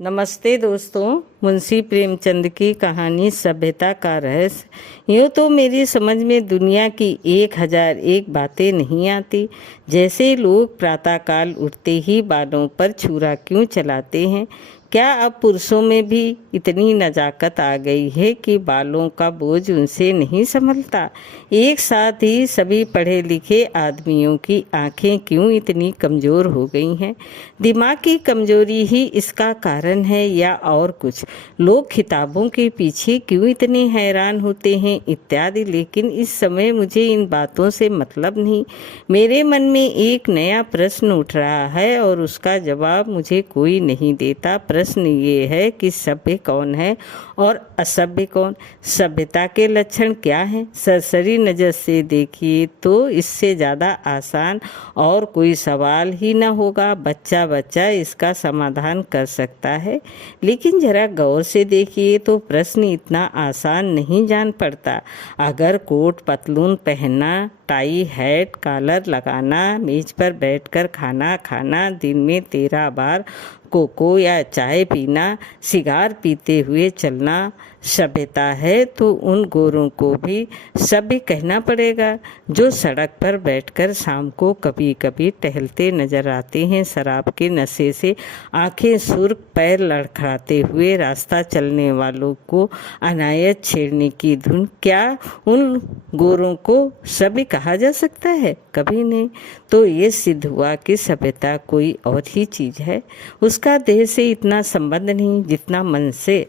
नमस्ते दोस्तों। मुंशी प्रेमचंद की कहानी सभ्यता का रहस्य। यूँ तो मेरी समझ में दुनिया की 1001 बातें नहीं आती। जैसे लोग प्रातःकाल उठते ही बालों पर छुरा क्यों चलाते हैं। क्या अब पुरुषों में भी इतनी नजाकत आ गई है कि बालों का बोझ उनसे नहीं संभलता। एक साथ ही सभी पढ़े लिखे आदमियों की आंखें क्यों इतनी कमज़ोर हो गई हैं। दिमाग की कमजोरी ही इसका कारण है या और कुछ। लोग किताबों के पीछे क्यों इतने हैरान होते हैं इत्यादि। लेकिन इस समय मुझे इन बातों से मतलब नहीं। मेरे मन में एक नया प्रश्न उठ रहा है और उसका जवाब मुझे कोई नहीं देता। प्रश्न ये है कि सभ्य कौन है और असभ्य कौन। सभ्यता के लक्षण क्या हैं। सरसरी नज़र से देखिए तो इससे ज़्यादा आसान और कोई सवाल ही न होगा। बच्चा बच्चा इसका समाधान कर सकता है। लेकिन जरा गौर से देखिए तो प्रश्न इतना आसान नहीं जान पड़ता। अगर कोट पतलून पहनना, टाई हैट कॉलर लगाना, मेज पर बैठकर खाना खाना, दिन में 13 बार कोको या चाय पीना, सिगार पीते हुए चलना सभ्यता है तो उन गोरों को भी सभ्य कहना पड़ेगा जो सड़क पर बैठकर शाम को कभी कभी टहलते नजर आते हैं। शराब के नशे से आंखें सुर्ख, पैर लड़खड़ाते हुए रास्ता चलने वालों को अनायत छेड़ने की धुन। क्या उन गोरों को सभ्य कहा जा सकता है? कभी नहीं। तो ये सिद्ध हुआ कि सभ्यता कोई और ही चीज़ है। उसका देह से इतना संबंध नहीं जितना मन से।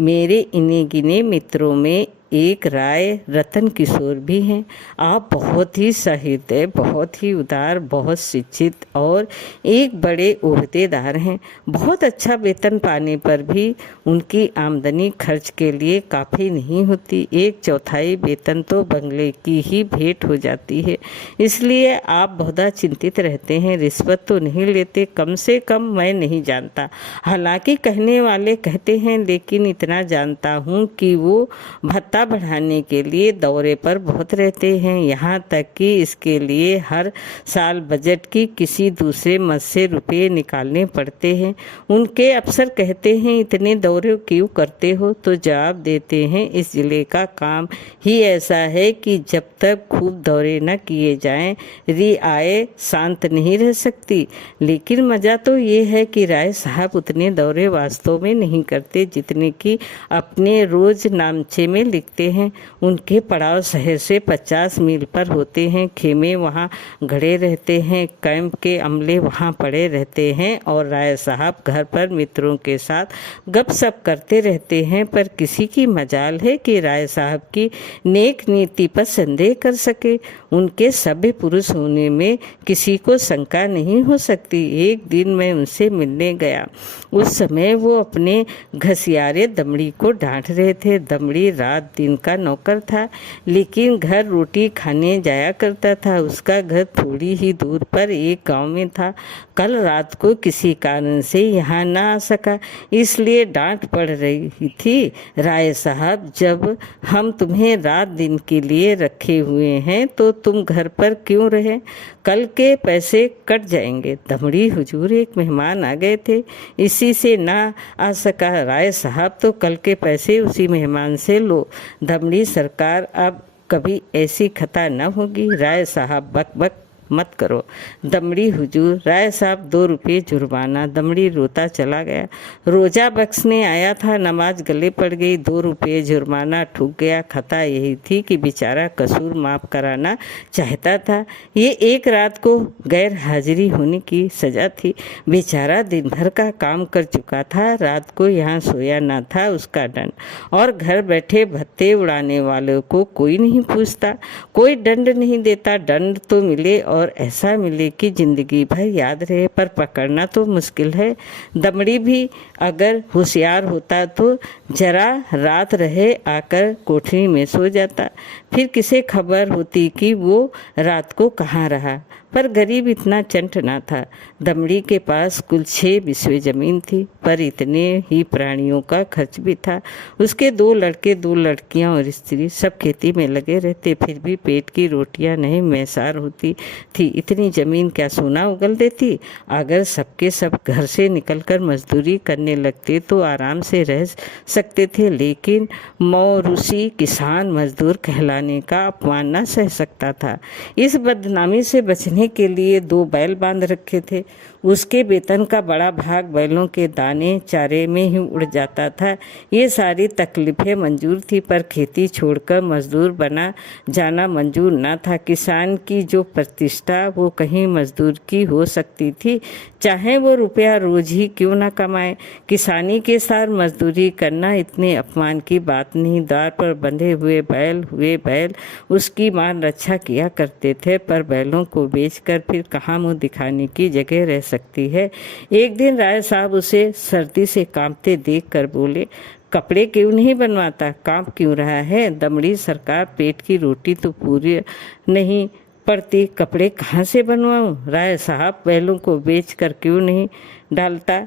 मेरे इन्हीं गिने मित्रों में एक राय रतन किशोर भी हैं। आप बहुत ही सहृदय, बहुत ही उदार, बहुत शिक्षित और एक बड़े ओहदेदार हैं। बहुत अच्छा वेतन पाने पर भी उनकी आमदनी खर्च के लिए काफ़ी नहीं होती। 1/4 वेतन तो बंगले की ही भेंट हो जाती है। इसलिए आप बहुधा चिंतित रहते हैं। रिश्वत तो नहीं लेते, कम से कम मैं नहीं जानता। हालांकि कहने वाले कहते हैं, लेकिन इतना जानता हूँ कि वो भत्ता बढ़ाने के लिए दौरे पर बहुत रहते हैं। यहाँ तक कि इसके लिए हर साल बजट की किसी दूसरे मद से रुपये निकालने पड़ते हैं। उनके अफसर कहते हैं, इतने दौरे क्यों करते हो? तो जवाब देते हैं, इस जिले का काम ही ऐसा है कि जब तक खूब दौरे न किए जाएं रियाए शांत नहीं रह सकती। लेकिन मज़ा तो ये है कि राय साहब उतने दौरे वास्तव में नहीं करते जितने कि अपने रोज नामचे में लिखते हैं। उनके पड़ाव शहर से 50 मील पर होते हैं। खेमे वहाँ गड़े रहते हैं, कैंप के अमले वहाँ पड़े रहते हैं और राय साहब घर पर मित्रों के साथ गपशप करते रहते हैं। पर किसी की मजाल है कि राय साहब की नेक नीति पर संदेह कर सके। उनके सभ्य पुरुष होने में किसी को शंका नहीं हो सकती। एक दिन मैं उनसे मिलने गया। उस समय वो अपने घसियारे दमड़ी को डांट रहे थे। दमड़ी रात दिन का नौकर था, लेकिन घर रोटी खाने जाया करता था। उसका घर थोड़ी ही दूर पर एक गांव में था। कल रात को किसी कारण से यहाँ ना आ सका, इसलिए डांट पड़ रही थी। राय साहब, जब हम तुम्हें रात दिन के लिए रखे हुए हैं तो तुम घर पर क्यों रहे? कल के पैसे कट जाएंगे। दमड़ी, हुजूर एक मेहमान आ गए थे, इसी से ना आ सका। राय साहब, तो कल के पैसे उसी मेहमान से लो। दमड़ी, सरकार अब कभी ऐसी खता न होगी। राय साहब, बक बक मत करो। दमड़ी, हुजूर। राय साहब, 2 रुपये जुर्माना। दमड़ी रोता चला गया। रोजा बख्शने आया था, नमाज गले पड़ गई, 2 रुपये जुर्माना ठुक गया। खता यही थी कि बेचारा कसूर माफ़ कराना चाहता था। ये एक रात को गैर हाजिरी होने की सज़ा थी। बेचारा दिन भर का काम कर चुका था, रात को यहाँ सोया ना था, उसका दंड। और घर बैठे भत्ते उड़ाने वालों को कोई नहीं पूछता, कोई दंड नहीं देता। दंड तो मिले और ऐसा मिले कि जिंदगी भर याद रहे, पर पकड़ना तो मुश्किल है। दमड़ी भी अगर होशियार होता तो जरा रात रहे आकर कोठरी में सो जाता। फिर किसे खबर होती कि वो रात को कहाँ रहा। पर गरीब इतना चंट ना था। दमड़ी के पास कुल 6 बिस्वे जमीन थी, पर इतने ही प्राणियों का खर्च भी था। उसके 2 लड़के 2 लड़कियां और स्त्री सब खेती में लगे रहते, फिर भी पेट की रोटियां नहीं मैसार होती थी। इतनी जमीन क्या सोना उगल देती? अगर सबके सब घर से निकलकर मजदूरी करने लगते तो आराम से रह सकते थे, लेकिन मौरूसी किसान मजदूर कहलाने का अपमान न सह सकता था। इस बदनामी से बचने के लिए 2 बैल बांध रखे थे। उसके वेतन का बड़ा भाग बैलों के दाने चारे में ही उड़ जाता था। ये सारी तकलीफें मंजूर थी, पर खेती छोड़कर मजदूर बना जाना मंजूर न था। किसान की जो प्रतिष्ठा वो कहीं मजदूर की हो सकती थी, चाहे वो रुपया रोज ही क्यों न कमाए। किसानी के साथ मजदूरी करना इतने अपमान की बात नहीं। द्वार पर बंधे हुए बैल उसकी मान रक्षा किया करते थे, पर बैलों को बेचकर फिर कहाँ मुँह दिखाने की जगह रह सकती है। एक दिन राय साहब उसे सर्दी से कांपते देखकर बोले, कपड़े क्यों नहीं बनवाता? कांप क्यों रहा है? दमड़ी सरकार, पेट की रोटी तो पूरी नहीं पड़ती, कपड़े कहाँ से बनवाऊं? राय साहब, बैलों को बेचकर क्यों नहीं डालता?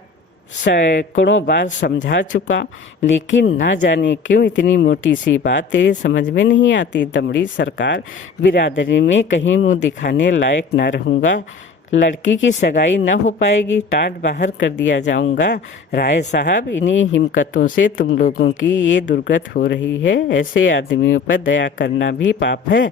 सैकड़ों बार समझा चुका, लेकिन ना जाने क्यों इतनी मोटी सी बात तेरे समझ में नहीं आती। दमड़ी सरकार, बिरादरी में कहीं मुंह दिखाने लायक न रहूँगा। लड़की की सगाई न हो पाएगी, टाट बाहर कर दिया जाऊंगा। राय साहब, इन्हीं हिम्मतों से तुम लोगों की ये दुर्गत हो रही है। ऐसे आदमियों पर दया करना भी पाप है।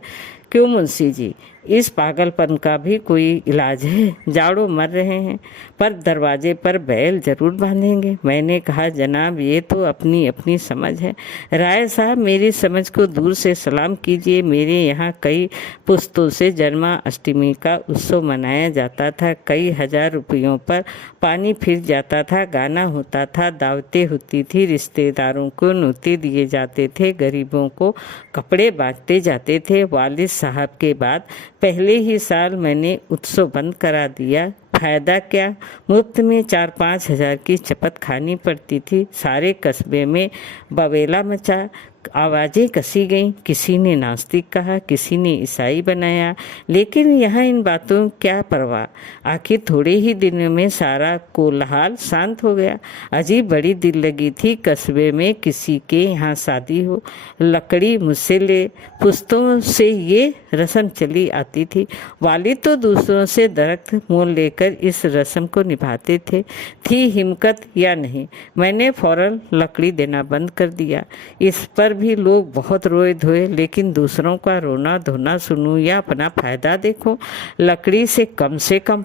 क्यों मुंशी जी, इस पागलपन का भी कोई इलाज है? जाड़ों मर रहे हैं, पर दरवाजे पर बैल जरूर बांधेंगे। मैंने कहा, जनाब, ये तो अपनी अपनी समझ है। राय साहब, मेरी समझ को दूर से सलाम कीजिए। मेरे यहाँ कई पुस्तों से जन्माष्टमी का उत्सव मनाया जाता था। कई हजार रुपयों पर पानी फिर जाता था, गाना होता था, दावतें होती थी, रिश्तेदारों को न्योते दिए जाते थे, गरीबों को कपड़े बांटते जाते थे। वालिद साहब के बाद पहले ही साल मैंने उत्सव बंद करा दिया। फायदा क्या? मुफ्त में 4-5 हजार की चपत खानी पड़ती थी। सारे कस्बे में बवेला मचा, आवाज़ें कसी गईं। किसी ने नास्तिक कहा, किसी ने ईसाई बनाया, लेकिन यहाँ इन बातों क्या परवाह। आखिर थोड़े ही दिनों में सारा कोलाहल शांत हो गया। अजीब बड़ी दिल लगी थी। कस्बे में किसी के यहाँ शादी हो, लकड़ी मुझसे ले, पुश्तों से ये रस्म चली आती थी। वालिद तो दूसरों से दरख्त मोल लेकर इस रस्म को निभाते थे। थी हिम्मत या नहीं, मैंने फौरन लकड़ी देना बंद कर दिया। इस पर भी लोग बहुत रोए धोए, लेकिन दूसरों का रोना धोना सुनूं या अपना फायदा देखो। लकड़ी से कम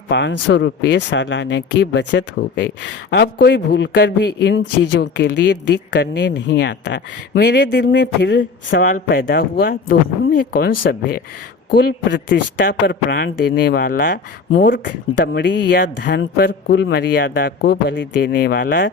500 रुपये सालाना की बचत हो गई। अब कोई भूलकर भी इन चीज़ों के लिए दिक करने नहीं आता। मेरे दिल में फिर सवाल पैदा हुआ, दोनों में कौन सभ्य है? कुल प्रतिष्ठा पर प्राण देने वाला मूर्ख दमड़ी, या धन पर कुल मर्यादा को बलि देने वाला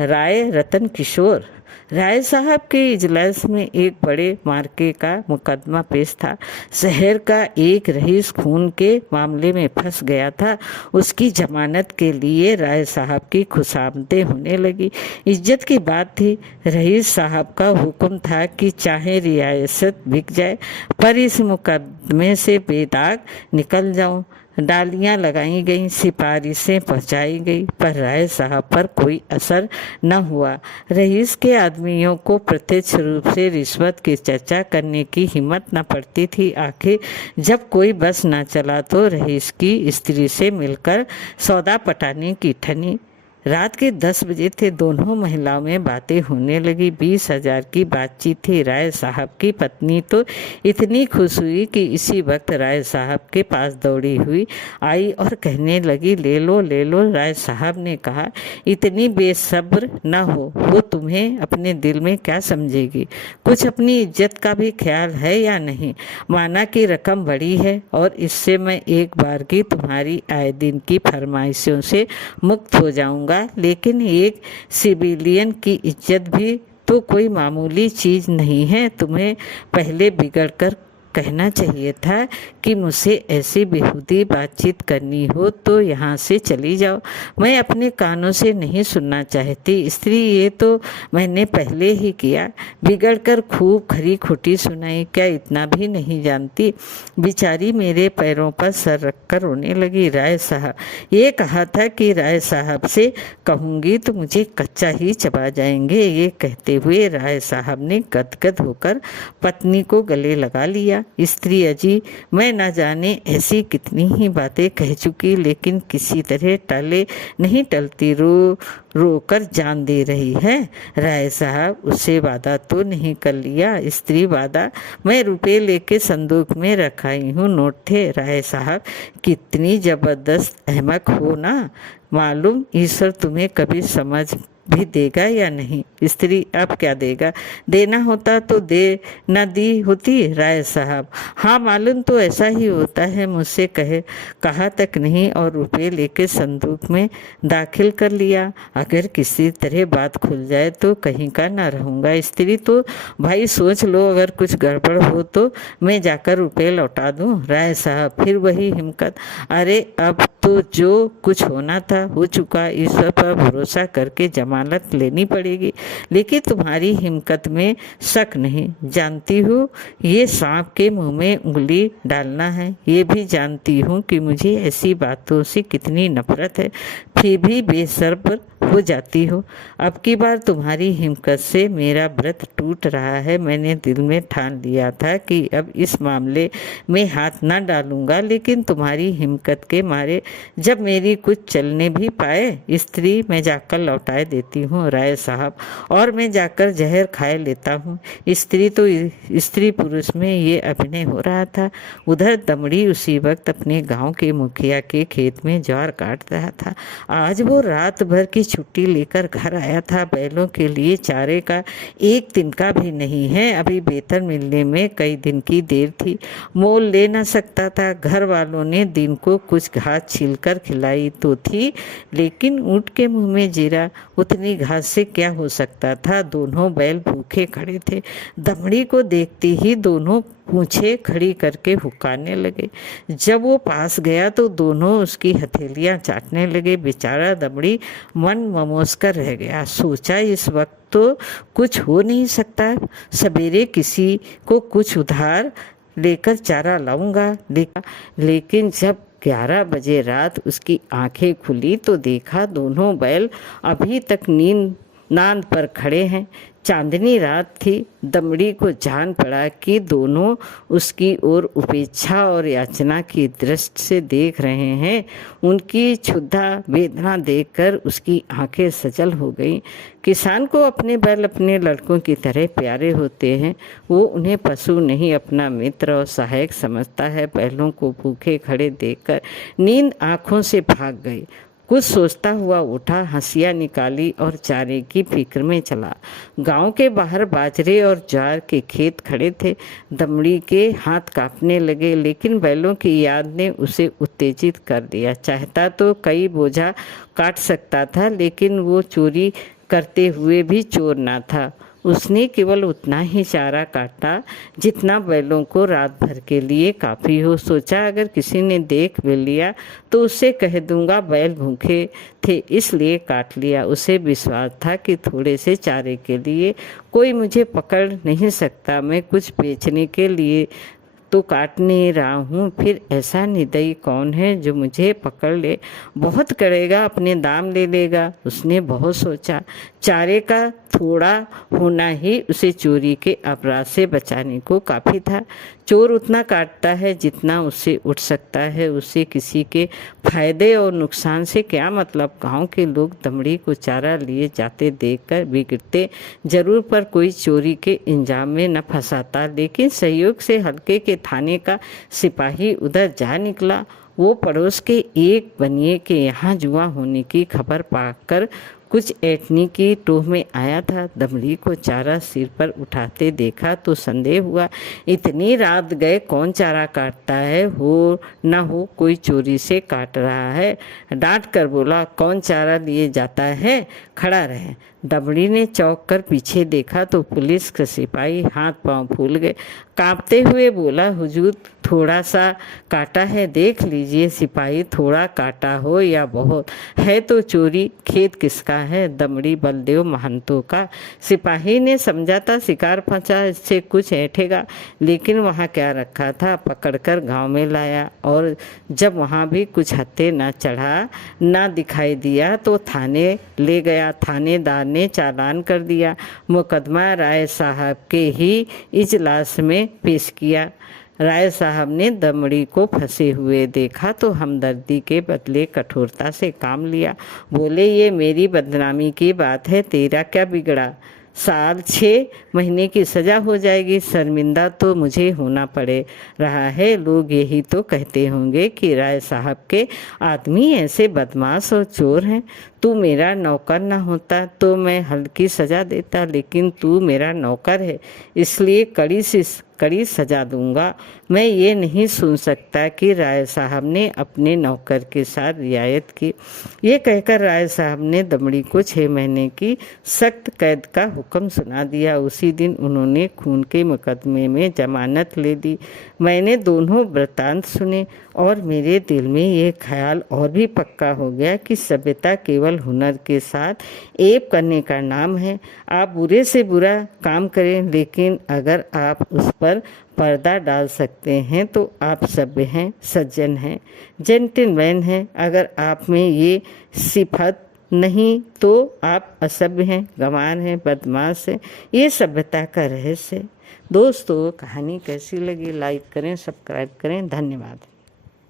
राय रतन किशोर? राय साहब के इजलास में एक बड़े मार्के का मुकदमा पेश था। शहर का एक रईस खून के मामले में फंस गया था। उसकी जमानत के लिए राय साहब की खुशामदें होने लगी। इज्जत की बात थी। रईस साहब का हुक्म था कि चाहे रियासत बिक जाए, पर इस मुकदमे से बेदाग निकल जाऊं। डालियां लगाई गईं, सिफारिशें पहुंचाई गई, पर राय साहब पर कोई असर न हुआ। रईस के आदमियों को प्रत्यक्ष रूप से रिश्वत की चर्चा करने की हिम्मत न पड़ती थी। आखिर जब कोई बस न चला तो रईस की स्त्री से मिलकर सौदा पटाने की ठनी। रात के 10 बजे थे। दोनों महिलाओं में बातें होने लगी। 20 हजार की बातचीत थी। राय साहब की पत्नी तो इतनी खुश हुई कि इसी वक्त राय साहब के पास दौड़ी हुई आई और कहने लगी, ले लो ले लो। राय साहब ने कहा, इतनी बेसब्र न हो, वो तुम्हें अपने दिल में क्या समझेगी? कुछ अपनी इज्जत का भी ख्याल है या नहीं? माना कि रकम बड़ी है और इससे मैं एक बार की तुम्हारी आए दिन की फरमाइशों से मुक्त हो जाऊंगा, लेकिन एक सिविलियन की इज्जत भी तो कोई मामूली चीज नहीं है। तुम्हें पहले बिगड़कर कहना चाहिए था कि मुझसे ऐसी बेहूदी बातचीत करनी हो तो यहाँ से चली जाओ, मैं अपने कानों से नहीं सुनना चाहती। स्त्री, ये तो मैंने पहले ही किया, बिगड़ कर खूब खरी खोटी सुनाई, क्या इतना भी नहीं जानती? बेचारी मेरे पैरों पर सर रखकर रोने लगी। राय साहब, ये कहा था कि राय साहब से कहूँगी तो मुझे कच्चा ही चबा जाएंगे। ये कहते हुए राय साहब ने गदगद होकर पत्नी को गले लगा लिया। स्त्री, अजी मैं न जाने ऐसी कितनी ही बातें कह चुकी, लेकिन किसी तरह टाले नहीं टलती, रो रो कर जान दे रही है। राय साहब, उससे वादा तो नहीं कर लिया? स्त्री, वादा? मैं रुपए लेके संदूक में रखाई हूँ, नोट थे। राय साहब, कितनी जबरदस्त अहमक हो ना, मालूम ईश्वर तुम्हें कभी समझ भी देगा या नहीं? स्त्री, अब क्या देगा? देना होता तो दे न दी होती। राय साहब, हाँ मालूम तो ऐसा ही होता है, मुझसे कहा तक नहीं और रुपये लेके संदूक में दाखिल कर लिया। अगर किसी तरह बात खुल जाए तो कहीं का ना रहूँगा। स्त्री, तो भाई सोच लो, अगर कुछ गड़बड़ हो तो मैं जाकर रुपये लौटा दूँ। राय साहब, फिर वही हिम्मत? अरे अब तो जो कुछ होना था हो चुका, ईश्वर पर भरोसा करके जमानत लेनी पड़ेगी। लेकिन तुम्हारी हिम्मत में शक नहीं, जानती हूँ ये सांप के मुंह में उंगली डालना है, ये भी जानती हूँ कि मुझे ऐसी बातों से कितनी नफरत है, फिर भी बेसब्र हो जाती हो। अब की बार तुम्हारी हिम्मत से मेरा व्रत टूट रहा है। मैंने दिल में ठान लिया था कि अब इस मामले में हाथ न डालूंगा, लेकिन तुम्हारी हिम्मत के मारे जब मेरी कुछ चलने भी पाए। स्त्री, मैं जाकर लौटाए देती हूँ। राय साहब, और मैं जाकर जहर खाए लेता हूँ। स्त्री, तो स्त्री पुरुष में ये अभिनय हो रहा था। उधर दमड़ी उसी वक्त अपने गांव के मुखिया के खेत में ज्वार काट रहा था। आज वो रात भर की छुट्टी लेकर घर आया था। बैलों के लिए चारे का एक दिन का भी नहीं है, अभी वेतन मिलने में कई दिन की देर थी, मोल ले न सकता था। घर वालों ने दिन को कुछ घास छीलकर खिलाई तो थी, लेकिन ऊँट के मुंह में जीरा, उतनी घास से क्या हो सकता था? दोनों बैल भूखे खड़े थे। दमड़ी को देखते ही दोनों पूंछे खड़ी करके हुक्काने लगे। जब वो पास गया तो दोनों उसकी हथेलियां चाटने लगे। बेचारा दमड़ी मन ममोस कर रह गया। सोचा, इस वक्त तो कुछ हो नहीं सकता, सवेरे किसी को कुछ उधार लेकर चारा लाऊंगा। लेकिन जब 11 बजे रात उसकी आंखें खुली तो देखा दोनों बैल अभी तक नांद पर खड़े हैं। चांदनी रात थी। दमड़ी को जान पड़ा कि दोनों उसकी ओर उपेक्षा और याचना की दृष्टि से देख रहे हैं। उनकी क्षुधा वेदना देखकर उसकी आंखें सजल हो गईं। किसान को अपने बैल अपने लड़कों की तरह प्यारे होते हैं। वो उन्हें पशु नहीं, अपना मित्र और सहायक समझता है। बैलों को भूखे खड़े देखकर नींद आंखों से भाग गई। कुछ सोचता हुआ उठा, हंसिया निकाली और चारे की फिक्र में चला। गांव के बाहर बाजरे और ज्वार के खेत खड़े थे। दमड़ी के हाथ कांपने लगे, लेकिन बैलों की याद ने उसे उत्तेजित कर दिया। चाहता तो कई बोझा काट सकता था, लेकिन वो चोरी करते हुए भी चोर ना था। उसने केवल उतना ही चारा काटा जितना बैलों को रात भर के लिए काफ़ी हो। सोचा, अगर किसी ने देख भी लिया तो उससे कह दूंगा बैल भूखे थे इसलिए काट लिया। उसे विश्वास था कि थोड़े से चारे के लिए कोई मुझे पकड़ नहीं सकता। मैं कुछ बेचने के लिए तो काट नहीं रहा हूँ, फिर ऐसा निर्दयी कौन है जो मुझे पकड़ ले? बहुत करेगा, अपने दाम ले लेगा। उसने बहुत सोचा। चारे का थोड़ा होना ही उसे चोरी के अपराध से बचाने को काफ़ी था। चोर उतना काटता है जितना उससे उठ सकता है। उसे किसी के फायदे और नुकसान से क्या मतलब? गांव के लोग दमड़ी को चारा लिए जाते देखकर बिगड़ते जरूर, पर कोई चोरी के इंजाम में न फंसाता। लेकिन सहयोग से हल्के के थाने का सिपाही उधर जा निकला। वो पड़ोस के एक बनिए के यहाँ जुआ होने की खबर पाकर कुछ ऐंठने की टोह में आया था। दमड़ी को चारा सिर पर उठाते देखा तो संदेह हुआ, इतनी रात गए कौन चारा काटता है, हो न हो कोई चोरी से काट रहा है। डांट कर बोला, कौन चारा लिए जाता है, खड़ा रहे। दमड़ी ने चौंक कर पीछे देखा तो पुलिस का सिपाही हाथ पांव फूल गए। कांपते हुए बोला, हुजूर थोड़ा सा काटा है, देख लीजिए। सिपाही, थोड़ा काटा हो या बहुत, है तो चोरी, खेत किसका है? दमड़ी बलदेव महंतों का। सिपाही ने समझा था शिकार फंसा, इससे कुछ ऐंठेगा, लेकिन वहाँ क्या रखा था, पकड़कर गांव में लाया, और जब वहाँ भी कुछ हत्थे न चढ़ा न दिखाई दिया तो थाने ले गया। थानेदार ने चालान कर दिया। मुकदमा राय साहब के ही इजलास में पेश किया। राय साहब ने दमड़ी को फंसे हुए देखा तो हमदर्दी के बदले कठोरता से काम लिया। बोले, ये मेरी बदनामी की बात है, तेरा क्या बिगड़ा? साल 6 महीने की सज़ा हो जाएगी। शर्मिंदा तो मुझे होना पड़े रहा है। लोग यही तो कहते होंगे कि राय साहब के आदमी ऐसे बदमाश और चोर हैं। तू मेरा नौकर ना होता तो मैं हल्की सज़ा देता, लेकिन तू मेरा नौकर है, इसलिए कड़ी से कड़ी सज़ा दूंगा। मैं ये नहीं सुन सकता कि राय साहब ने अपने नौकर के साथ रियायत की। ये कहकर राय साहब ने दमड़ी को 6 महीने की सख्त कैद का हुक्म सुना दिया। उसी दिन उन्होंने खून के मुकदमे में जमानत ले ली। मैंने दोनों वृत्तांत सुने और मेरे दिल में ये ख्याल और भी पक्का हो गया कि सभ्यता केवल हुनर के साथ ऐब करने का नाम है। आप बुरे से बुरा काम करें, लेकिन अगर आप उस पर पर्दा डाल सकते हैं तो आप सभ्य हैं, सज्जन हैं, जेंटलमैन हैं। अगर आप में ये सिफत नहीं तो आप असभ्य हैं, गंवार हैं, बदमाश हैं। ये सभ्यता का रहस्य है। दोस्तों, कहानी कैसी लगी लाइक करें, सब्सक्राइब करें। धन्यवाद।